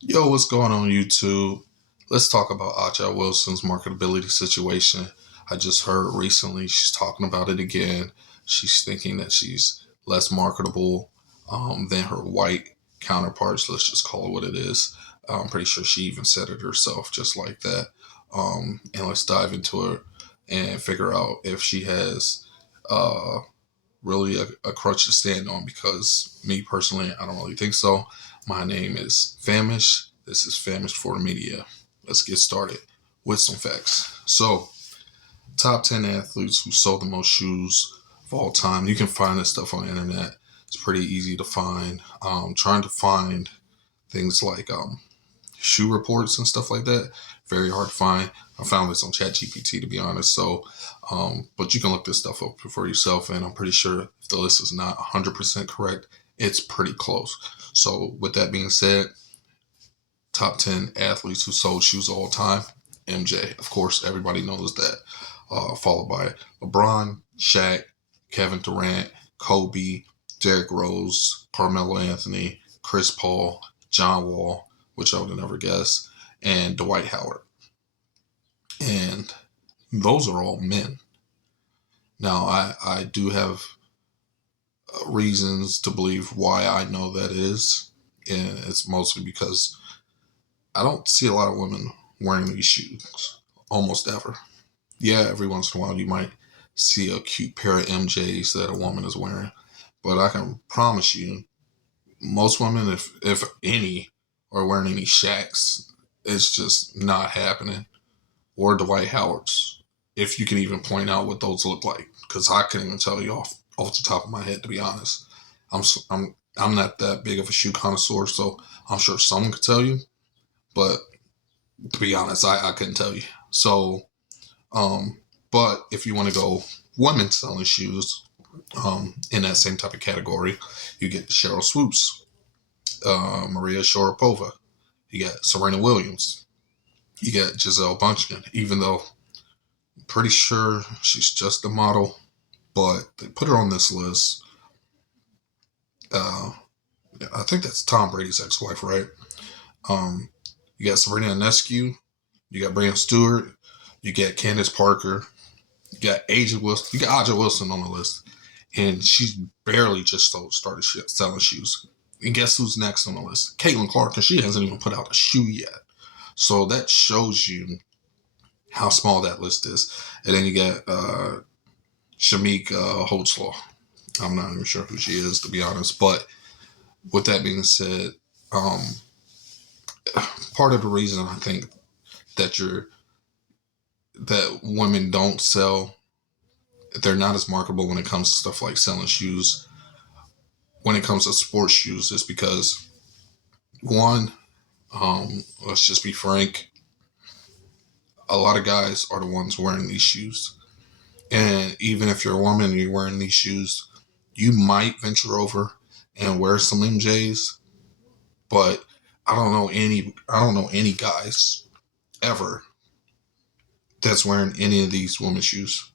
Yo, what's going on YouTube? Let's talk about Aja Wilson's marketability situation. I just heard recently she's talking about it again. She's thinking that she's less marketable than her white counterparts. Let's just call it what it is. I'm pretty sure she even said it herself, just like that. And let's dive into it and figure out if she has uh, really a crutch to stand on, because me personally, I don't really think so. My name is Famish. This is Famish for the Media. Let's get started with some facts. So, top 10 athletes who sold the most shoes of all time. You can find this stuff on the internet. It's pretty easy to find. Trying to find things like shoe reports and stuff like that. Very hard to find. I found this on ChatGPT, to be honest. So, but you can look this stuff up for yourself, and I'm pretty sure if the list is not 100% correct, it's pretty close. So, with that being said, top 10 athletes who sold shoes all time. MJ, of course, everybody knows that. Followed by LeBron, Shaq, Kevin Durant, Kobe, Derrick Rose, Carmelo Anthony, Chris Paul, John Wall, which I would have never guessed, and Dwight Howard. And those are all men. Now, I do have reasons to believe why I know that is, and it's mostly because I don't see a lot of women wearing these shoes almost ever. Yeah, every once in a while you might see a cute pair of MJs that a woman is wearing, but I can promise you, most women, if any, are wearing any Shaqs. It's just not happening. Or Dwight Howard's, if you can even point out what those look like, because I couldn't even tell you off the top of my head, to be honest. I'm not that big of a shoe connoisseur, so I'm sure someone could tell you, but to be honest, I couldn't tell you. So, but if you want to go women selling shoes, in that same type of category, you get Cheryl Swoops, Maria Sharapova, you got Serena Williams, you got Giselle Bundchen, even though I'm pretty sure she's just a model, but they put her on this list. Uh, I think that's Tom Brady's ex-wife, right? Um, you got Sabrina Ionescu, you got Brian Stewart, you got Candace Parker, you got Aja Wilson, you got Aja Wilson on the list, and she's barely just started selling shoes. And guess who's next on the list? Caitlin Clark, and she hasn't even put out a shoe yet. So that shows you how small that list is. And then you got Shamik Holtzlaw. I'm not even sure who she is, to be honest. But with that being said, um, part of the reason I think that that women don't sell, they're not as marketable when it comes to stuff like selling shoes. When it comes to sports shoes, is because one, let's just be frank, a lot of guys are the ones wearing these shoes. And even if you're a woman and you're wearing these shoes, you might venture over and wear some MJs, but I don't know any guys ever that's wearing any of these women's shoes.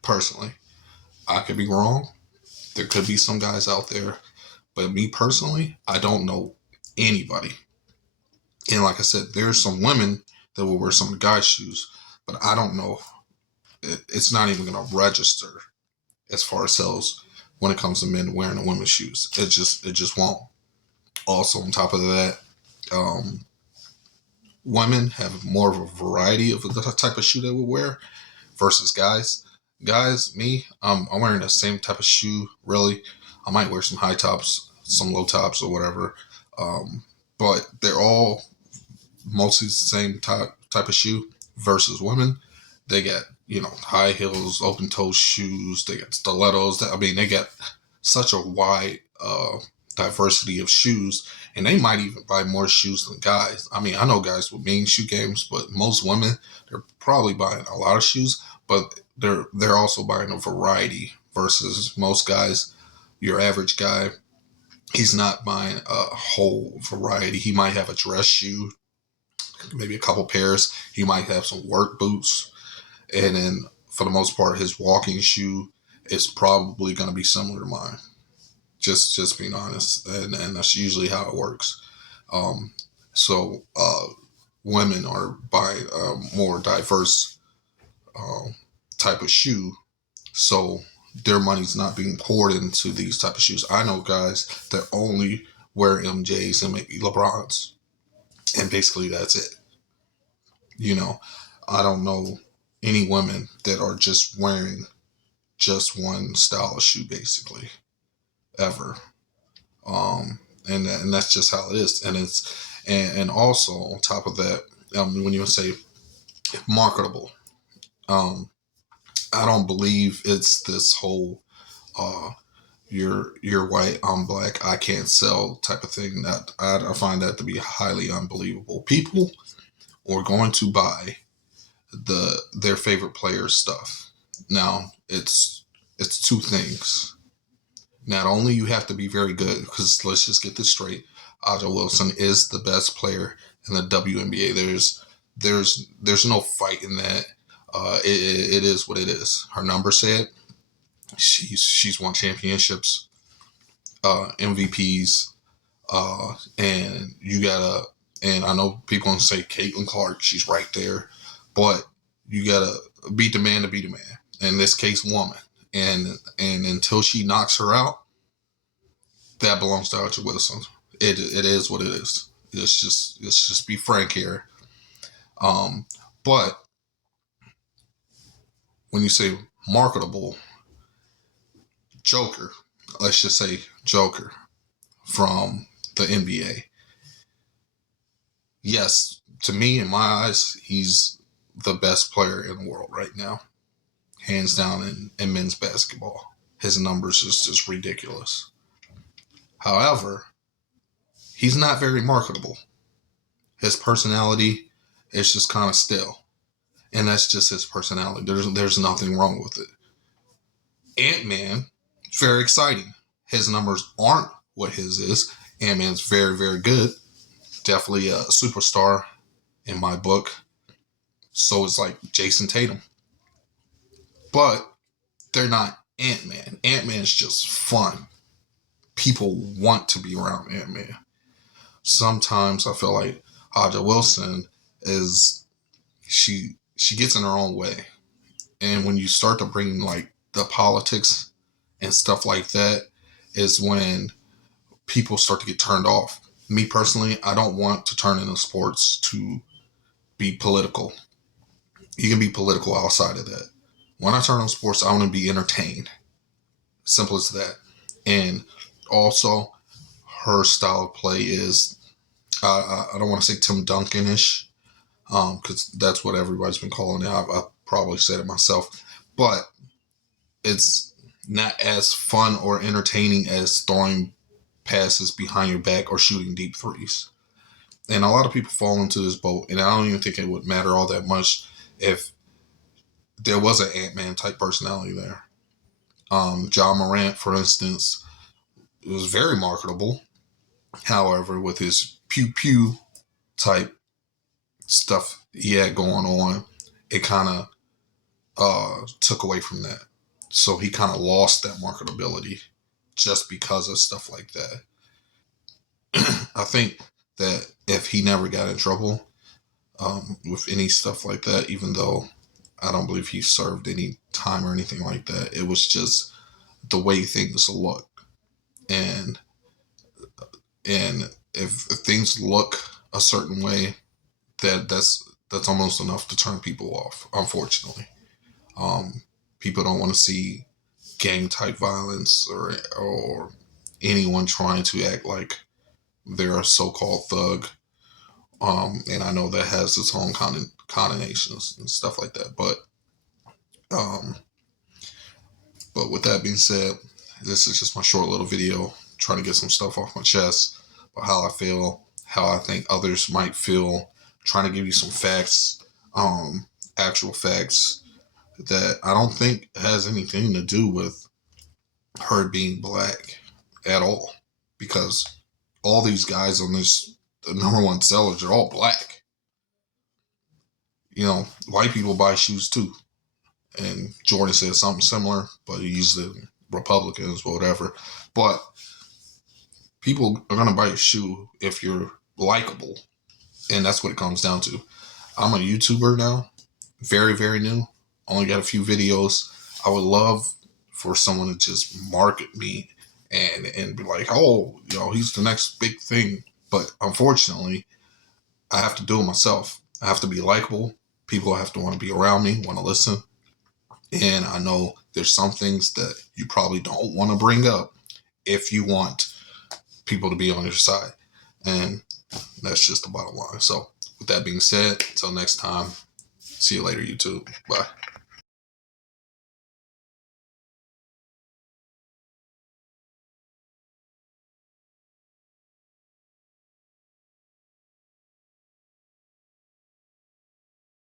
Personally, I could be wrong. There could be some guys out there, but me personally, I don't know anybody. And like I said, there's some women that will wear some of the guys' shoes, but I don't know. It's not even going to register as far as sales when it comes to men wearing the women's shoes. It just won't. Also, on top of that, um, women have more of a variety of the type of shoe they would wear versus guys. Guys, me, I'm wearing the same type of shoe. Really, I might wear some high tops, some low tops, or whatever. But they're all mostly the same type of shoe. Versus women, they got high heels, open toe shoes. They got stilettos. I mean, they got such a wide diversity of shoes, and they might even buy more shoes than guys. I mean, I know guys with mean shoe games, but most women, they're probably buying a lot of shoes, but they're also buying a variety. Versus most guys, your average guy, he's not buying a whole variety. He might have a dress shoe, maybe a couple pairs. He might have some work boots, and then for the most part, his walking shoe is probably going to be similar to mine. Just being honest, and that's usually how it works. Um, So women are buying a more diverse type of shoe. So their money's not being poured into these type of shoes. I know guys that only wear MJs and maybe LeBrons, and basically that's it. You know, I don't know any women that are just wearing just one style of shoe basically ever. And that's just how it is. And also on top of that, when you say marketable, um, I don't believe it's this whole uh, you're white, I'm black, I can't sell type of thing. That I find that to be highly unbelievable. People are going to buy their favorite player's stuff. Now it's two things. Not only you have to be very good, because let's just get this straight, Aja Wilson is the best player in the WNBA. There's no fight in that. It is what it is. Her numbers say it. She's won championships, MVPs, and you gotta. And I know people gonna say Caitlin Clark, she's right there, but you gotta beat the man to beat the man. In this case, woman. And until she knocks her out, that belongs to Archie Wilson. It is what it is. Let's just be frank here. But when you say marketable, Joker, let's just say Joker from the NBA. Yes, to me, in my eyes, he's the best player in the world right now, hands down in men's basketball. His numbers is just ridiculous. However, he's not very marketable. His personality is just kind of still. And that's just his personality. There's nothing wrong with it. Ant-Man, very exciting. His numbers aren't what his is. Ant-Man's very, very good. Definitely a superstar in my book. So it's like Jason Tatum. But they're not Ant-Man. Ant-Man's just fun. People want to be around Ant-Man. Sometimes I feel like Aja Wilson is she gets in her own way. And when you start to bring like the politics and stuff like that, is when people start to get turned off. Me personally, I don't want to turn into sports to be political. You can be political outside of that. When I turn on sports, I want to be entertained. Simple as that. And also, her style of play is, I don't want to say Tim Duncan-ish, because that's what everybody's been calling it. I probably said it myself. But it's not as fun or entertaining as throwing passes behind your back or shooting deep threes. And a lot of people fall into this boat, and I don't even think it would matter all that much if there was an Ant-Man type personality there. John Morant, for instance, was very marketable. However, with his pew pew type stuff he had going on, it kind of took away from that. So he kind of lost that marketability just because of stuff like that. I think that if he never got in trouble with any stuff like that, even though I don't believe he served any time or anything like that, it was just the way things look. And if things look a certain way, that's almost enough to turn people off, unfortunately. People don't want to see gang type violence or anyone trying to act like they're a so-called thug. And I know that has its own connotations and stuff like that. Um, but with that being said, this is just my short little video trying to get some stuff off my chest about how I feel, how I think others might feel, trying to give you some facts, actual facts that I don't think has anything to do with her being black at all, because all these guys on this, the number one sellers, are all black. You know, white people buy shoes too. And Jordan said something similar, but he used the Republicans, whatever. But people are going to buy a shoe if you're likable. And that's what it comes down to. I'm a YouTuber now, very, very new. Only got a few videos. I would love for someone to just market me and be like, oh, he's the next big thing. But unfortunately, I have to do it myself. I have to be likable. People have to want to be around me, want to listen. And I know there's some things that you probably don't want to bring up if you want people to be on your side. And that's just the bottom line. So, with that being said, until next time, see you later, YouTube. Bye.